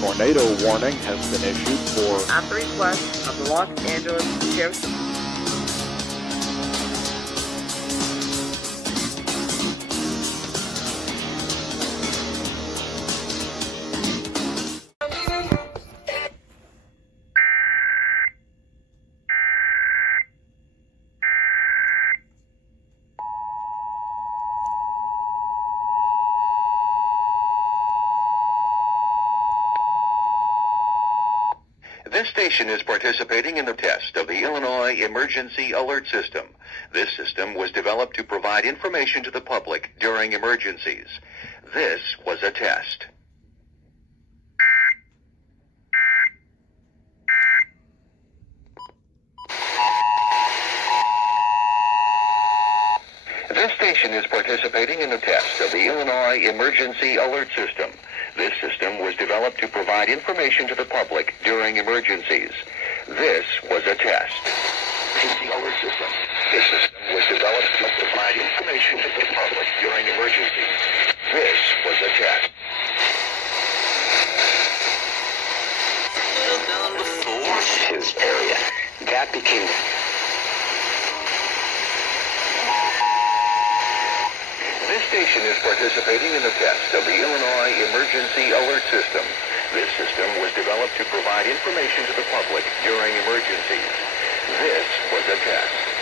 tornado warning has been issued for... At the request of the Los Angeles Sheriff's Department. This station is participating in the test of the Illinois Emergency Alert System. This system was developed to provide information to the public during emergencies. This was a test. This station is participating in the test of the Illinois Emergency Alert System. This system was developed to provide information to the public during emergencies. This was a test. Emergency Alert System. This system was developed to provide information to the public during emergencies. This was a test. His area. That became... This station is participating in the test of the Illinois Emergency Alert System. This system was developed to provide information to the public during emergencies. This was a test.